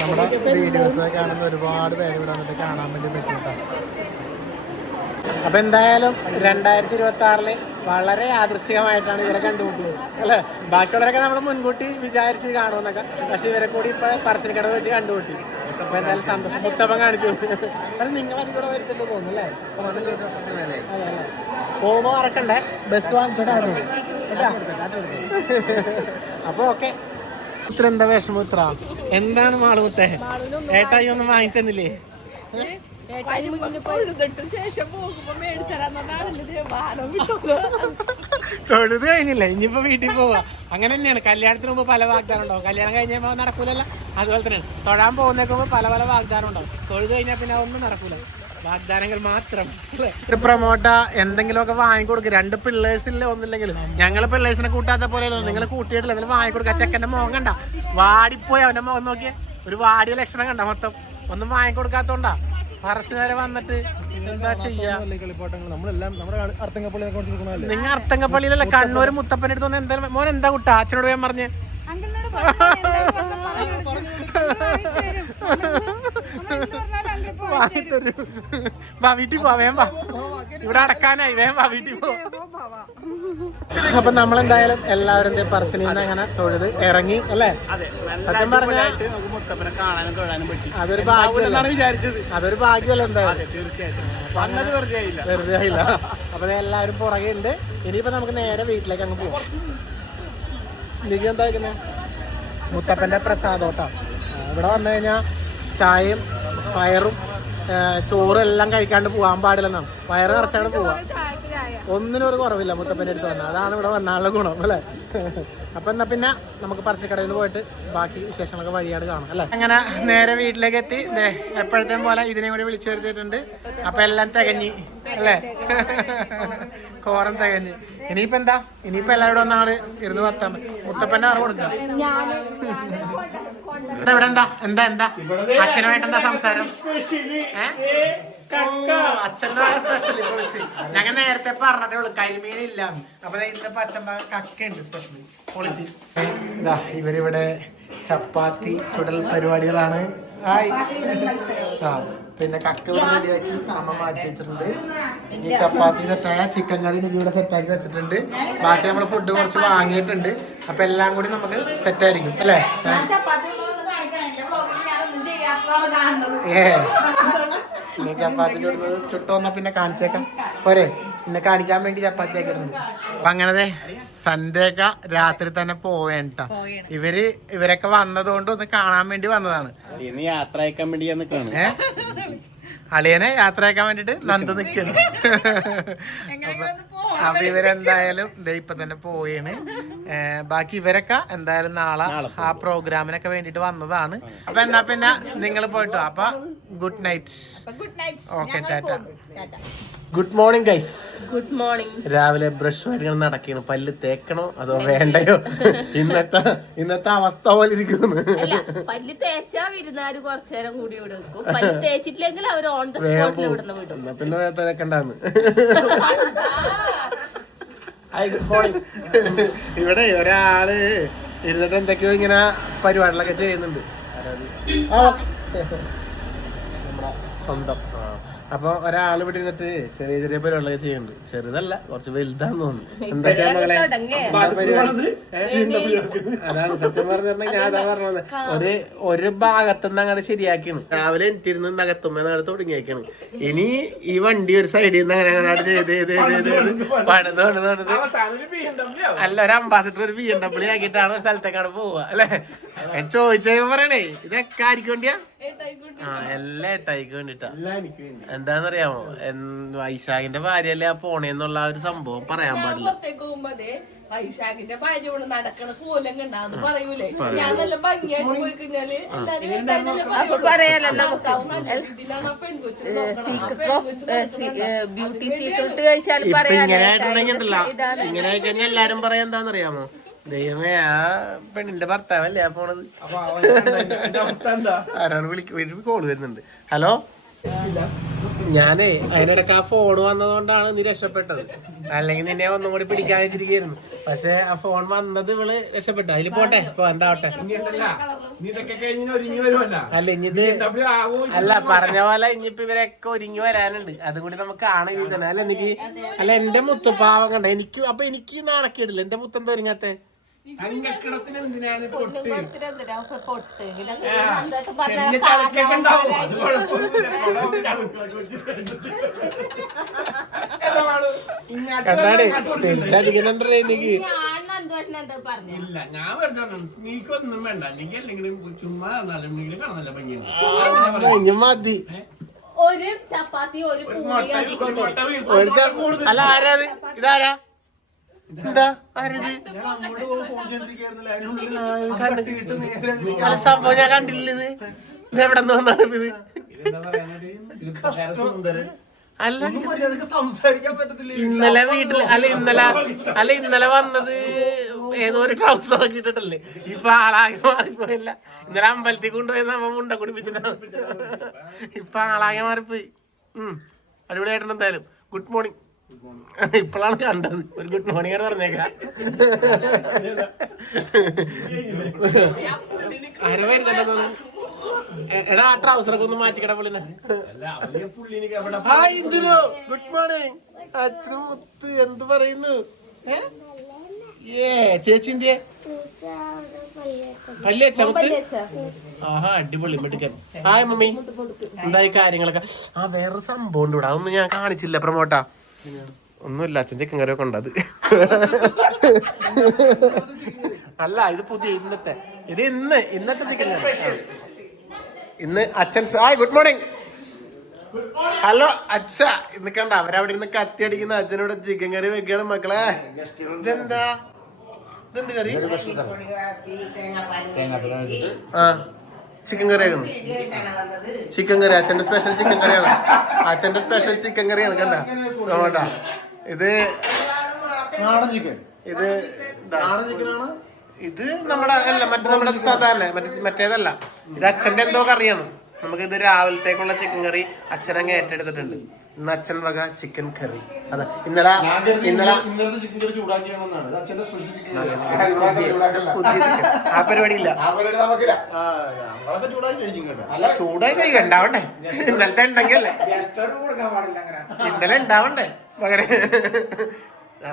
നമ്മുടെ വീഡിയോസ് കാണുന്ന ഒരുപാട് പേര് ഇവിടെ വന്നിട്ട് കാണാൻ വേണ്ടി പറ്റും കേട്ടോ. അപ്പൊ എന്തായാലും 2026 വളരെ യാദൃശ്ചികമായിട്ടാണ് ഇവരെ കണ്ടുമുട്ടിയത് അല്ലെ. ബാക്കിയുള്ളവരൊക്കെ നമ്മൾ മുൻകൂട്ടി വിചാരിച്ച് കാണുമെന്നൊക്കെ, പക്ഷെ ഇവരെ കൂടി ഇപ്പൊ പറശ്ശിനിക്കടവ് വെച്ച് കണ്ടുമുട്ടി. അപ്പൊ എന്തായാലും സന്തോഷം. മുത്തപ്പൻ കാണിച്ചു. അത് നിങ്ങൾ അതിൽ കൂടെ വരുത്തിട്ട് പോകുന്നു അല്ലേ. അതെ അല്ലേ, പോകുമ്പോ മറക്കണ്ടേ ബസ് വാങ്ങിച്ചോട്ടാ. അപ്പൊ ഓക്കെ. ഇത്ര എന്താ വിഷമം ഇത്ര എന്താണ് മാളുമുത്തേ? ഏട്ടായി ഒന്നും വാങ്ങിച്ചെന്നില്ലേ? തൊഴുത് കഴിഞ്ഞില്ലേ, ഇനിയിപ്പോ വീട്ടിൽ പോവാ. അങ്ങനെ തന്നെയാണ്, കല്യാണത്തിന് മുമ്പ് പല വാഗ്ദാനം ഉണ്ടാവും, കല്യാണം കഴിഞ്ഞപ്പോ നടക്കൂലല്ല. അതുപോലെ തന്നെയാണ് തൊഴാൻ പോകുന്നേക്ക് പല പല വാഗ്ദാനം ഉണ്ടാവും, തൊഴുത് കഴിഞ്ഞാൽ പിന്നെ ഒന്നും നടക്കൂല, വാഗ്ദാനങ്ങൾ മാത്രം. പ്രമോട്ട എന്തെങ്കിലുമൊക്കെ വാങ്ങിക്കൊടുക്കുക. 2 പിള്ളേഴ്സില്ല ഒന്നില്ലെങ്കിലും. ഞങ്ങള് പിള്ളേഴ്സിനെ കൂട്ടാത്ത പോലെയല്ലോ, നിങ്ങൾ കൂട്ടിയിട്ടില്ല. എന്തെങ്കിലും വാങ്ങിക്കൊടുക്കുക. ചെക്കൻ്റെ മുഖം കണ്ട വാടിപ്പോയി, അവന്റെ മുഖം നോക്കിയ ഒരു വാടിയ ലക്ഷണം കണ്ട മൊത്തം. ഒന്നും വാങ്ങിക്കൊടുക്കാത്തോണ്ടാ പറശ്ശിനി വരെ വന്നിട്ട് എന്താ ചെയ്യാ. നിങ്ങൾ അർത്തങ്കപ്പള്ളിയിലല്ല, കണ്ണൂർ മുത്തപ്പൻ്റെ അടുത്ത് എന്തായാലും മോൻ എന്താ കുട്ടാ അച്ഛനോട് ഞാൻ പറഞ്ഞ് വാങ്ങിത്തരൂ. വാ വീട്ടിൽ പോവാ, വേം വാ, ഇവിടെ അടക്കാനായി, വേം വാ വീട്ടിൽ പോ. അപ്പൊ നമ്മളെന്തായാലും എല്ലാവരും പറശ്ശിനിൽ നിന്ന് അങ്ങനെ തൊഴുത് ഇറങ്ങി അല്ലേ? സത്യം പറഞ്ഞാൽ അതൊരു ഭാഗ്യമല്ല, അതൊരു ഭാഗ്യമല്ല എന്തായാലും, വെറുതെ ആയില്ല. അപ്പൊ എല്ലാവരും പുറകെ ഉണ്ട്. ഇനിയിപ്പോ നമുക്ക് നേരെ വീട്ടിലേക്ക് അങ്ങ് പോകും. എനിക്ക് എന്താ കഴിക്കുന്നത്? മുത്തപ്പന്റെ പ്രസാദോട്ടാ. ഇവിടെ വന്നു കഴിഞ്ഞാൽ ചായയും പയറും ചോറും എല്ലാം കഴിക്കാണ്ട് പോകാൻ പാടില്ലെന്നാണ്. വയറ് നിറച്ചാണ് പോവാ, ഒന്നിനും ഒരു കുറവില്ല മുത്തപ്പൻ്റെ അടുത്ത് വന്നാൽ. അതാണ് ഇവിടെ വന്നാലുള്ള ഗുണം അല്ലേ? അപ്പൊ എന്നാ പിന്നെ നമുക്ക് പറശ്ശിക്കടയിൽ നിന്ന് പോയിട്ട് ബാക്കി വിശേഷങ്ങളൊക്കെ വഴിയാട് കാണാം അല്ലേ? അങ്ങനെ നേരെ വീട്ടിലേക്ക് എത്തി. എപ്പോഴത്തെ പോലെ ഇതിനെ കൂടി വിളിച്ചു വരുത്തിയിട്ടുണ്ട്. അപ്പൊ എല്ലാം തികഞ്ഞി അല്ലേ? കോറം തികഞ്ഞ്. ഇനിയിപ്പോ എന്താ? ഇനിയിപ്പോ എല്ലാവരും ഒന്നാണ് ഇരുന്ന് വർത്താൻ. മുത്തപ്പന്റെ ആറ് കൊടുക്കാം. ഇവിടെ എന്താ എന്താ എന്താ അച്ഛനുമായിട്ട് എന്താ സംസാരം? അച്ഛൻ്റെ സ്പെഷ്യൽ പൊളിച്ച്. ഞങ്ങൾ നേരത്തെ പറഞ്ഞിട്ടേ ഉള്ളു കരിമീൻ ഇല്ലാന്ന്. അപ്പൊ ഇന്ന് പച്ചമ്പ കക്കയുണ്ട് സ്പെഷ്യൽ പൊളിച്ച്. ഇതാ ഇവരിവിടെ ചപ്പാത്തി ചുടൽ പരിപാടികളാണ്. ഹായ്. ആ പിന്നെ കക്ക റെഡിയാക്കി അമ്മ മാറ്റി വെച്ചിട്ടുണ്ട്. ഇനി ചപ്പാത്തി സെറ്റായ ചിക്കൻ കറി ഇവിടെ സെറ്റാക്കി വെച്ചിട്ടുണ്ട്. ബാക്കി നമ്മൾ ഫുഡ് കുറച്ച് വാങ്ങിയിട്ടുണ്ട്. അപ്പൊ എല്ലാം കൂടി നമുക്ക് സെറ്റായിരിക്കും അല്ലേ? നീ ചപ്പാത്തി ചുടുന്നത് ചുട്ടു വന്നാ പിന്നെ കാണിച്ചേക്കാം പോരെ? പിന്നെ കാണിക്കാൻ വേണ്ടി ചപ്പാത്തി ആക്കിയിട്ടുണ്ട്. അപ്പൊ അങ്ങനത്തെ സൺഡേക്ക രാത്രി തന്നെ പോവേണ്ട. ഇവരൊക്കെ വന്നതുകൊണ്ട് ഒന്ന് കാണാൻ വേണ്ടി വന്നതാണ്. യാത്ര അയക്കാൻ വേണ്ടി അളിയനെ യാത്ര അയക്കാൻ വേണ്ടിട്ട് നന്ദു നിൽക്കുന്നു. അപ്പൊ ഇവരെന്തായാലും ഇപ്പൊ തന്നെ പോയാണ്. ബാക്കി ഇവരൊക്കെ എന്തായാലും നാളെ ആ പ്രോഗ്രാമിനൊക്കെ വേണ്ടിട്ട് വന്നതാണ്. അപ്പൊ എന്നാ പിന്നെ നിങ്ങൾ പോയിട്ടോ. അപ്പൊ good night. Okay, Tata. Good morning guys. Good morning. രാവിലെ ബ്രഷ് ആയിട്ട് നടക്കണം. പല്ല് തേക്കണോ അതോ വേണ്ടയോ? ഇന്നത്തെ അവസ്ഥ പോലെ ഇരിക്കുന്നു. പല്ല് തേച്ചാ വിരുന്നാര് കുറച്ചേരം കൂടി ഇവിടെ വെക്കും. പല്ല് തേച്ചിട്ടില്ലെങ്കിൽ അവർ ഓൺ ദ സ്പോട്ടിൽ ഇവിടെ വിടും. പിന്നെ തേക്കണ്ടാന്ന്. ഇവിടെ ഒരാള് ഇരുന്നിട്ട് എന്തൊക്കെയോ ഇങ്ങനെ പരിപാടികളൊക്കെ ചെയ്യുന്നുണ്ട്. സ്വന്തം. അപ്പൊ ഒരാൾ ഇവിടെ ഇരുന്നിട്ട് ചെറിയ ചെറിയ പരിപാടികളൊക്കെ ചെയ്യുന്നുണ്ട്. ചെറുതല്ല, കുറച്ച് വലുതാന്ന് തോന്നുന്നു. എന്തൊക്കെയാ മകളെ അതാണ് സത്യം പറഞ്ഞിട്ടുണ്ടെങ്കിൽ ഞാൻ അതാ പറഞ്ഞത്. ഒരു ഭാഗത്തുനിന്ന് അങ്ങോട്ട് ശരിയാക്കിയാണ്. രാവിലെ എനിത്തിരുന്ന് നകത്തുമ്മ തുടങ്ങിയേക്കാണ്. ഇനി ഈ വണ്ടി ഒരു സൈഡിൽ നിന്ന് അങ്ങനെ അങ്ങോട്ട് ചെയ്ത് പണിത് അല്ല, ഒരു അംബാസിഡർ ഒരു BMW ആക്കിയിട്ടാണ് ഒരു സ്ഥലത്തേക്കാണ് പോവുക അല്ലെ? ചോദിച്ച പറയണേ ഇതൊക്കെ ആർക്ക് വേണ്ടിയാ? എല്ലാം ഏട്ടായിക്ക് വേണ്ടിട്ടാ. എന്താന്നറിയാമോ, വൈശാഖിന്റെ ഭാര്യയല്ലേ ആ പോണേന്നുള്ള ആ ഒരു സംഭവം പറയാൻ പാടില്ല. വൈശാഖിന്റെ ഭാര്യ കൊണ്ട് നടക്കണ കോലം കണ്ടാന്ന് പറയൂലേ? ഞാൻ നല്ല ഭംഗിയായിട്ട് പോയി കഴിഞ്ഞാല് ഇങ്ങനെ കഴിഞ്ഞാൽ എല്ലാരും പറയാ എന്താന്നറിയാമോ? ദൈവമേ, ആ പെണ്ണിന്റെ ഭർത്താവല്ലേ ആ പോണത്. ആരാണ് വീട്ടിൽ കോള് വരുന്നുണ്ട്. ഹലോ, ഞാനേ അതിനിടയ്ക്ക് ആ ഫോൺ വന്നതുകൊണ്ടാണ് നീ രക്ഷപ്പെട്ടത്. അല്ലെങ്കിൽ നിന്നെ ഒന്നും കൂടി പിടിക്കാൻ വെച്ചിരിക്കുന്നു. പക്ഷെ ആ ഫോൺ വന്നത് ഇവള് രക്ഷപ്പെട്ടു. അതിൽ പോട്ടെ, ഇപ്പൊ എന്താവട്ടെ. അല്ല ഇനിത് അല്ല പറഞ്ഞ പോലെ ഇനിയിപ്പോ ഇവരൊക്കെ ഒരുങ്ങി വരാനുണ്ട്. അതും കൂടി നമുക്ക് കാണുക തന്നെ അല്ല? എനിക്ക് അല്ല എന്റെ മുത്തുപ്പാവം കണ്ട എനിക്ക്. അപ്പൊ എനിക്ക് നാണക്കേടില്ല. എന്റെ മുത്തെന്താ ഒരുങ്ങാത്തെ? തിരിച്ചടിക്കുന്നുണ്ടോ എനിക്ക്? മതി ഒരു ചപ്പാത്തി ഒരു അല്ല. ആരാത്? ഇതാരാ? എന്താ ആരത്? സംഭവം ഞാൻ കണ്ടില്ലത്. ഇത് എവിടെ നിന്ന് വന്നാണ് ഇത്? അല്ല ഇന്നലെ വീട്ടില് ഇന്നലെ വന്നത് ഏതോ ഒരു ട്രൗസർ ഒക്കെ ഇട്ടിട്ടല്ലേ? ഇപ്പൊ ആളാകെ മാറിപ്പോയില്ല. ഇന്നലെ അമ്പലത്തിൽ കൊണ്ടുപോയി നമ്മ മുണ്ട കുടിപ്പിച്ചിട്ടാണ്. ഇപ്പൊ ആളാകെ മാറിപ്പോയി. അടിപൊളിയായിട്ടുണ്ട്. എന്തായാലും ഗുഡ് മോർണിംഗ്. ഇപ്പോഴാണ് കണ്ടത്. ഒരു ഗുഡ് മോർണിംഗ് ആണ് പറഞ്ഞേക്കാം. ആര് വരുന്നുണ്ടെന്ന് എടാ ആ ട്രൗസറൊക്കെ ഒന്ന് മാറ്റിക്കട പുള്ളിനെ. ഹായ് ഇന്ദുരു, ഗുഡ് മോർണിംഗ്. അച്ഛനും മുത്ത് എന്ത് പറയുന്നു? ചേച്ചിന്റെ പല്ലേ ചമത്ത്. ആഹാ അടിപൊളി മിടുക്കൻ. ഹായ് മമ്മി, എന്തായി കാര്യങ്ങളൊക്കെ? ആ വേറൊരു സംഭവം ഉണ്ട് ഇവിടെ, അതൊന്നും ഞാൻ കാണിച്ചില്ല പ്രമോട്ടാ. ഒന്നുമില്ല, അച്ഛൻ ചിക്കൻ കറിയൊക്കെ ഉണ്ട്. അത് അല്ല, ഇത് പുതിയ ഇന്നത്തെ, ഇത് ഇന്നത്തെ ചിക്കൻ കറി. ഇന്ന് അച്ഛൻ ഹായ് ഗുഡ് മോർണിംഗ്. ഹലോ അച്ഛ. ഇന്ന് കണ്ട അവരവിടെ ഇരുന്ന് കത്തി അടിക്കുന്ന അച്ഛനോട് ചിക്കൻ കറി വെക്കാണ് മക്കളെ. ഇതെന്താ? ഇതെന്ത് കറി? ആ ചിക്കൻ കറി ആയിരുന്നു. ചിക്കൻ കറി അച്ഛന്റെ സ്പെഷ്യൽ ചിക്കൻ കറിയാണ്. അച്ഛന്റെ സ്പെഷ്യൽ ചിക്കൻ കറിയാണ്. കണ്ട നോട്ടാ, ഇത് നാടൻ ചിക്കൻ. ഇത് ഇത് നമ്മുടെ അല്ല, മറ്റേ നമ്മുടെ സാധാരണ മറ്റേതല്ല. ഇത് അച്ഛന്റെ എന്തോ കറിയാണ്. നമുക്കിത് രാവിലത്തേക്കുള്ള ചിക്കൻ കറി അച്ഛനങ്ങ് ഏറ്റെടുത്തിട്ടുണ്ട്. ഇന്ന് അച്ഛൻ വക ചിക്കൻ കറി. അതെ, ഇന്നലെ പുതിയ ചിക്കൻ ആ പരിപാടി ഇല്ല. ചൂടായി കഴിക്കുക ഉണ്ടാവണ്ടേ? ഇന്നലത്തെ ഉണ്ടെങ്കിലല്ലേ, ഇന്നലെ ഉണ്ടാവണ്ടേ പകരം.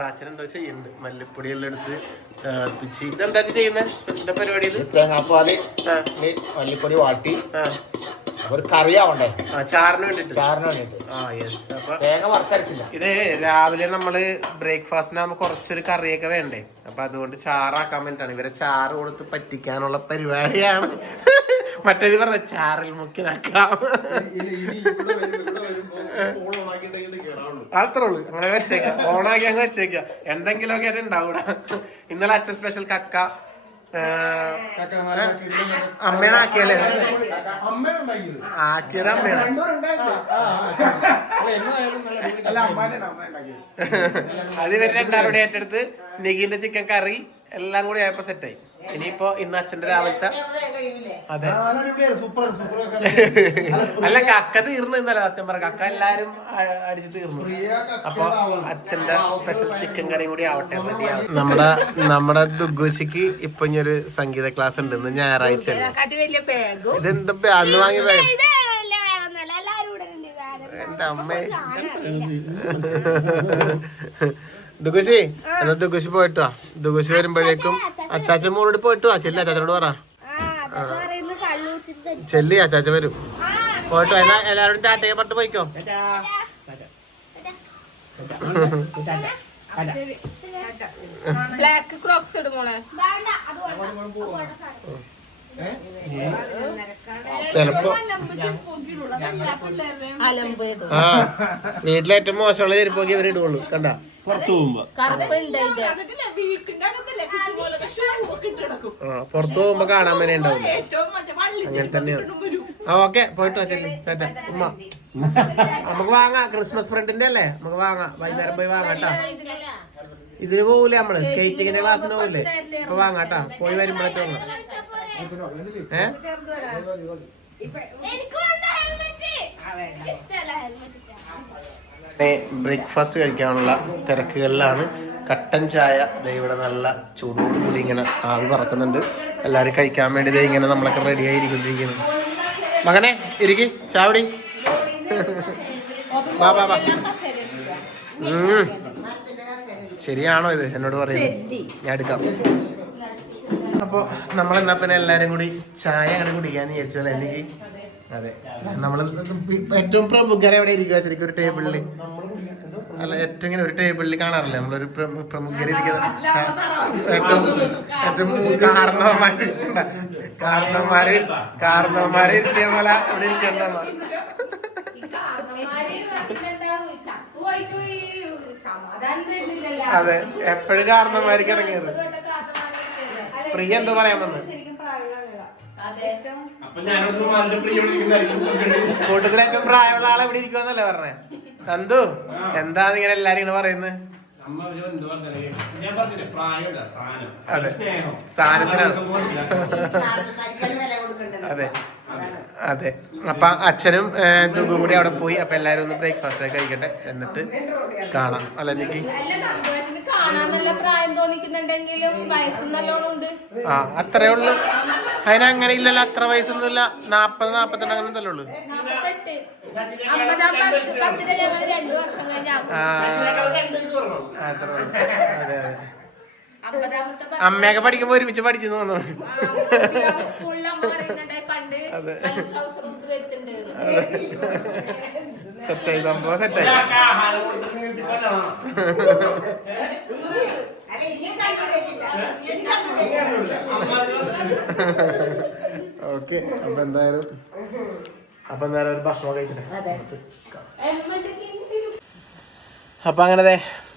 അച്ഛനെന്തോ ചെയ്യുന്നുണ്ട്, മല്ലിപ്പൊടി എല്ലാം എടുത്ത് തിളപ്പിച്ച്. ഇതെന്താ ചെയ്യുന്നത്? സ്പെഷ്യൽ പരിപാടി ഇത്. തേങ്ങാപ്പാല് മല്ലിപ്പൊടി വാട്ടി ഒരു കറിയാവണ്ടേ, ചാറിന് വേണ്ടിട്ട്. അപ്പൊ തേങ്ങ വറുത്തരച്ചില്ല. ഇത് രാവിലെ നമ്മള് ബ്രേക്ക്ഫാസ്റ്റിനാകുമ്പോ കുറച്ചൊരു കറിയൊക്കെ വേണ്ടേ, അപ്പൊ അതുകൊണ്ട് ചാറാക്കാൻ വേണ്ടിട്ടാണ്. ഇവരെ ചാറ് കൊടുത്ത് പറ്റിക്കാനുള്ള പരിപാടിയാണ്. മറ്റേത് പറഞ്ഞ ചാറിൽ മുക്കി നക്കാം. അത്രേ ഉള്ളു. അങ്ങനെ വെച്ചേക്കാം, ഓണാക്കി അങ്ങ് വെച്ചേക്കാം. എന്തെങ്കിലുമൊക്കെ ആയിട്ട് ഉണ്ടാവൂട. ഇന്നലെ അച്ഛൻ സ്പെഷ്യൽ കക്ക അമ്മയാണ് ആക്കിയല്ലേ? ആക്കിയത് അമ്മയാണ്. അത് ഇവര് രണ്ടാമൂടെ ഏറ്റെടുത്ത് നെഗിന്റെ ചിക്കൻ കറി എല്ലാം കൂടി ആയപ്പോ സെറ്റായി. ഇനിയിപ്പോ ഇന്ന് അച്ഛന്റെ രാവിലത്തെ അതെ അല്ല കക്ക തീർന്നു. ഇന്നലെ സത്യം പറ കക്ക എല്ലാരും അടിച്ച് തീർന്നു. അപ്പൊ അച്ഛന്റെ സ്പെഷ്യൽ ചിക്കൻ കറിയും കൂടി ആവട്ടെ. നമ്മുടെ ദുഗുശിക്ക് ഇപ്പൊ ഇനിയൊരു സംഗീത ക്ലാസ് ഉണ്ട്. ഇന്ന് ഞായറാഴ്ച. ഇതെന്താ അന്ന് വാങ്ങിയ ബാഗ്? എന്റെ അമ്മേ. ദുഗുശി എന്നാ ദുഗുശി പോയിട്ടോ. ദുഗുശി വരുമ്പോഴേക്കും അച്ചാച്ചൻ മോളോട് പോയിട്ടോ. ചെല്ലി അച്ചാച്ചനോട് പറ. ചെല്ലി അച്ചാച്ച വരും. പോയിട്ടോ. എന്നാ എല്ലാരോടും ടാറ്റയെ പറഞ്ഞിട്ട് പോയിക്കോ. ചെലപ്പോ വീട്ടിലേറ്റവും മോശമുള്ള ചെരുപ്പൊക്കെ ഇവര് ഇടുള്ളൂ. കണ്ട പുറത്തു പോകുമ്പോ പുറത്തു പോകുമ്പോ കാണാൻ വേണ്ടി ഉണ്ടാവില്ല. അങ്ങനെ തന്നെയാണ്. ആ ഓക്കെ പോയിട്ടോ. ചെല്ലി ചേട്ടാ ഉമ്മ നമുക്ക് വാങ്ങാം. ക്രിസ്മസ് ഫ്രണ്ടിന്റെ അല്ലേ, നമുക്ക് വാങ്ങാം. വൈകുന്നേരം പോയി വാങ്ങാട്ടാ. ഇതിന് പോകൂലേ നമ്മള്, സ്കേറ്റിങ്ങിന്റെ ക്ലാസ്സിന് പോകൂലേ? അപ്പൊ വാങ്ങാട്ടാ. പോയി വരുമ്പോഴേക്ക് വാങ്ങാം. ബ്രേക്ക്ഫാസ്റ്റ് കഴിക്കാനുള്ള തിരക്കുകളിലാണ്. കട്ടൻ ചായ ഇവിടെ നല്ല ചൂടോടുകൂടി ഇങ്ങനെ ആവി പറക്കുന്നുണ്ട്. എല്ലാവരും കഴിക്കാൻ വേണ്ടി ഇങ്ങനെ നമ്മളൊക്കെ റെഡി ആയിരിക്കൊണ്ടിരിക്കുന്നു. മകനെ ഇരിക്കി ചാവടി. വാ വാ വാ. ശരിയാണോ ഇത് എന്നോട് പറയുന്നത്? ഞാൻ എടുക്കാം. അപ്പോൾ നമ്മളെന്നാ പിന്നെ എല്ലാവരും കൂടി ചായ അങ്ങനെ കുടിക്കാന്ന് വിചാരിച്ചു അല്ലേ എനിക്ക്? അതെ, നമ്മൾ ഏറ്റവും പ്രമുഖരെ എവിടെ ഇരിക്കുക ശരിക്കും ഒരു ടേബിളിൽ അല്ല, ഏറ്റവും ഇങ്ങനെ ഒരു ടേബിളിൽ കാണാറില്ല നമ്മളൊരു പ്രമുഖരിരിക്കുന്ന ഏറ്റവും കാരണവന്മാരെ ഇരുത്തിയ പോലെ ഇവിടെ ഇരിക്കണ്ട. അതെ, എപ്പോഴും കാരണവന്മാർക്ക് ഇടങ്ങിയത്. പ്രിയ എന്തോ പറയാൻ വന്ന് കൂട്ടത്തിൽ ഏറ്റവും പ്രായമുള്ള ആളെ ഇവിടെ ഇരിക്കുവന്നല്ലേ പറഞ്ഞേ? നന്ദു എന്താന്ന് ഇങ്ങനെ എല്ലാരും ഇങ്ങനെ പറയുന്നത്? അതെ, സ്ഥാനത്തിനാണ്. അതെ അതെ. അപ്പൊ അച്ഛനും ദുഗും കൂടി അവിടെ പോയി. അപ്പൊ എല്ലാരും ഒന്ന് ബ്രേക്ക്ഫാസ്റ്റ് ഒക്കെ കഴിക്കട്ടെ, എന്നിട്ട് കാണാം. അല്ല എനിക്ക് ആ അത്രേ ഉള്ളു. അതിനങ്ങനെ ഇല്ലല്ലോ, അത്ര വയസ്സൊന്നും ഇല്ല. 40-42 അങ്ങനെ എന്തല്ലേ ഉള്ളു. 48. 50-ാം ബർത്ത്ഡേ ഞങ്ങൾ 2 വർഷം കഴിഞ്ഞ് അതെ അതെ. അമ്മയൊക്കെ പഠിക്കുമ്പോ ഒരുമിച്ച് പഠിച്ചു തോന്നുന്നു. സെറ്റായി, സംഭവം സെറ്റായി. ഓക്കെ, അപ്പൊ എന്തായാലും ഒരു ഭക്ഷണം കഴിക്കട്ടെ. അപ്പൊ അങ്ങനെ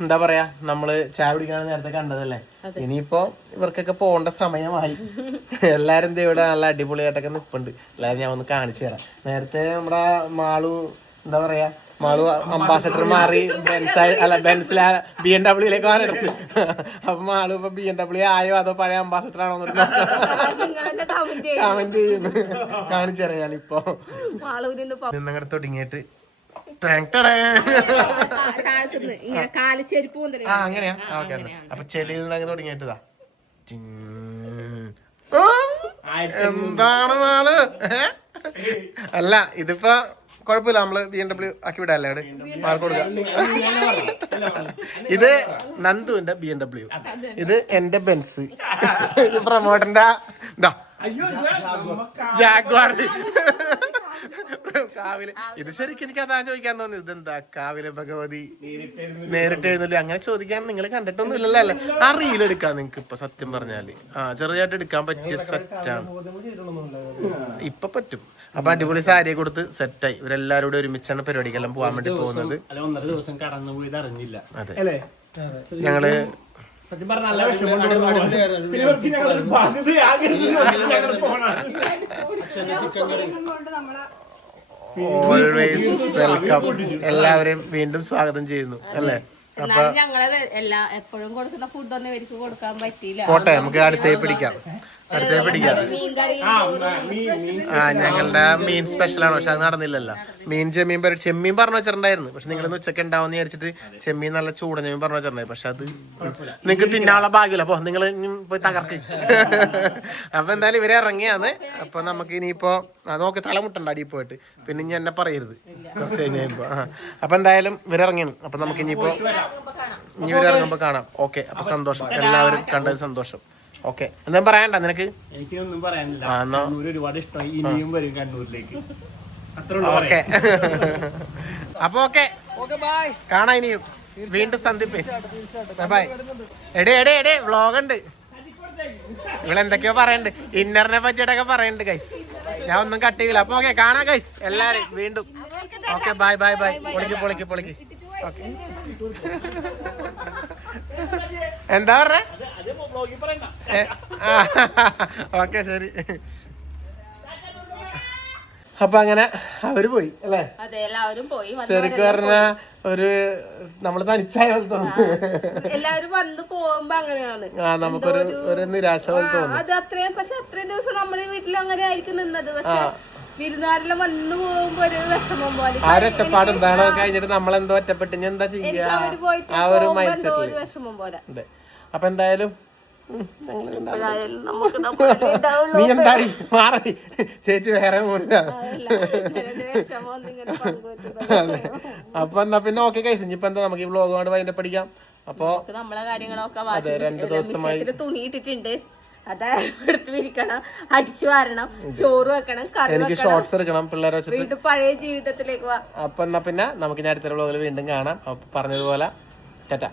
എന്താ പറയാ, നമ്മള് ചായ കുടിക്കാണ് നേരത്തെ കണ്ടതല്ലേ. ഇനിയിപ്പോ ഇവർക്കൊക്കെ പോകേണ്ട സമയമായി. എല്ലാരും ഇവിടെ നല്ല അടിപൊളിയായിട്ടൊക്കെ നിപ്പുണ്ട്. എല്ലാരും ഞാൻ ഒന്ന് കാണിച്ചു തരാം. നേരത്തെ നമ്മുടെ മാളു എന്താ പറയാ, മാളു അംബാസഡർ മാറി ബെൻസില BMW കാണിടുന്നു. അപ്പൊ മാളു ഇപ്പൊ BMW ആയോ അതോ പഴയ അംബാസഡർ ആണോ കമന്റ് ചെയ്യുന്നു. കാണിച്ചു തരാം ഞാനിപ്പോ നിന്നങ്ങടെ തുടങ്ങിയിട്ട്. അങ്ങനെയാ, ഓക്കെ. അപ്പൊ ചെടിയിൽ നിന്ന് തുടങ്ങിയിട്ടതാ. എന്താണ് മാള്? അല്ല, ഇതിപ്പോ കുഴപ്പമില്ല, നമ്മള് BMW ആക്കി വിടാല്ലേ, അവിടെ മാർക്ക് കൊടുക്കാം. ഇത് നന്ദുവിന്റെ BMW, ഇത് എന്റെ ബെൻസ്, ഇത് പ്രമോട്ടറിന്റെ ജാഗ്വാർ. കാവിലെ ഇത് ശരിക്കും എനിക്ക് അതാ ചോദിക്കാൻ തോന്നി. ഇതെന്താ കാവിലെ ഭഗവതി നേരിട്ട് എഴുന്നല്ലോ? അങ്ങനെ ചോദിക്കാൻ നിങ്ങൾ കണ്ടിട്ടൊന്നും ഇല്ലല്ലോ അല്ലേ? ആ റീൽ എടുക്കാം നിങ്ങൾക്ക് ഇപ്പൊ, സത്യം പറഞ്ഞാല് ചെറുതായിട്ട് എടുക്കാൻ പറ്റിയ സെറ്റാണ് ഇപ്പൊ പറ്റും. അപ്പൊ അടിപൊളി സാരിയെ കൊടുത്ത് സെറ്റായി. ഇവരെല്ലാരും കൂടെ ഒരുമിച്ചാണ് പരിപാടിക്കെല്ലാം പോകാൻ വേണ്ടി പോകുന്നത്. അതെ, ഞങ്ങള് ഓൾവേസ് വെൽക്കം. എല്ലാവരെയും വീണ്ടും സ്വാഗതം ചെയ്യുന്നു അല്ലേ. അപ്പൊ എപ്പോഴും കൊടുക്കുന്ന ഫുഡൊന്നും ഇവർക്ക് കൊടുക്കാൻ പറ്റിയില്ല. പോട്ടെ, നമുക്ക് അടുത്തേ പിടിക്കാം. ഞങ്ങളുടെ മീൻ സ്പെഷ്യലാണ്, പക്ഷെ അത് നടന്നില്ലല്ലോ. ചെമ്മീൻ പറഞ്ഞു വെച്ചിട്ടുണ്ടായിരുന്നു, പക്ഷെ നിങ്ങളൊന്ന് ഉച്ചക്ക് ഉണ്ടാവും വിചാരിച്ചിട്ട് ചെമ്മീൻ നല്ല ചൂടൻ ചെമ്മീൻ പറഞ്ഞു വെച്ചിട്ടുണ്ടായി. പക്ഷെ അത് നിങ്ങക്ക് തിന്നാനുള്ള ഭാഗ്യമില്ല. അപ്പൊ നിങ്ങൾ പോയി തകർക്ക്. അപ്പൊ എന്തായാലും ഇവരെ ഇറങ്ങിയാണ്. അപ്പൊ നമുക്ക് ഇനിയിപ്പോ നോക്കി തലമുട്ടണ്ട അടിയിൽ പോയിട്ട്, പിന്നെ ഇനി എന്നെ പറയരുത് കുറച്ച് കഴിഞ്ഞപ്പോ. അപ്പൊ എന്തായാലും ഇവരിറങ്ങിയാണ്. അപ്പൊ നമുക്ക് ഇനി ഇവരിറങ്ങുമ്പോ കാണാം. ഓക്കെ, അപ്പൊ സന്തോഷം, എല്ലാവരും കണ്ടത് സന്തോഷം. ഓക്കെ, എന്താ പറയണ്ട നിനക്ക്? എനിക്കൊന്നും പറയാനില്ല. കണ്ണൂർ ഒരുപാട് ഇഷ്ടമായി, ഇനിയും വരും കണ്ണൂരിലേക്ക്. ഓക്കെ, അപ്പൊ ഓക്കെ, കാണാം ഇനിയും. വീണ്ടും സന്ധിപ്പേ, ബൈ. എടേ വ്ളോഗ് ഉണ്ട്. ഇവളെന്തൊക്കെയോ പറയണ്ട്, ഇന്നറിനെ പറ്റിയിട്ടൊക്കെ പറയണ്ട് ഗൈസ്. ഞാൻ ഒന്നും കട്ട് ചെയ്യില്ല. അപ്പൊ ഓക്കെ, കാണാം ഗൈസ് എല്ലാരും വീണ്ടും. Okay, by. പൊളിക്ക്. ഓക്കെ, എന്താ പറഞ്ഞ? ഓക്കെ, ശരി. അപ്പൊ അങ്ങനെ അവര് പോയി അല്ലേ? ശരിക്കും പറഞ്ഞ ഒരു നമ്മള് തനിച്ചായ പോലെ തോന്നുന്നു. എല്ലാവരും വന്ന് പോകുമ്പോ അങ്ങനെയാണ്. നമുക്കൊരു നിരാശ പോലെ തോന്നുന്നു. അത് അത്രയും, പക്ഷെ അത്രയും ദിവസം നമ്മളെ വീട്ടിൽ അങ്ങനെ ആയിരിക്കും നിന്നത്. പക്ഷെ വിരുന്നുകാരെല്ലാം വന്നു പോകുമ്പോ ഒരു വിഷമം പോലെ, ആ ഒരു ഒച്ചപ്പാടും ബഹളം കഴിഞ്ഞിട്ട് നമ്മളെന്തോ ഒറ്റപ്പെട്ട് ഇനി എന്താ ചെയ്യാ, ആ ഒരു മൈൻഡ് സെറ്റിൽ വിഷമം പോലെ. അപ്പൊ എന്തായാലും നീ എന്താടി മാറി ചേച്ചി വേറെ പോലില്ല. അപ്പൊ എന്നാ പിന്നെ ഓക്കെ കൈസ്, ഇനിയിപ്പോ എന്താ നമുക്ക് ഈ വ്ലോഗ് കൊണ്ട് വൈകിട്ട് പഠിക്കാം. അപ്പൊ നമ്മളെ കാര്യങ്ങളൊക്കെ 2 ദിവസമായി തുണി ഇട്ടിട്ടുണ്ട്. അതെടുത്ത് വിരിക്കണം, അടിച്ചു വാരണം, ചോറ് വെക്കണം, എനിക്ക് ഷോർട്സ് എടുക്കണം പിള്ളേരെ വെച്ചിട്ട്. വീണ്ടും പഴയ ജീവിതത്തിലേക്ക് പോവാം. അപ്പൊ എന്നാ പിന്നെ നമുക്ക് ഞാൻ അടുത്ത വ്ലോഗിൽ വീണ്ടും കാണാം. അപ്പൊ പറഞ്ഞതുപോലെ ടാറ്റാ.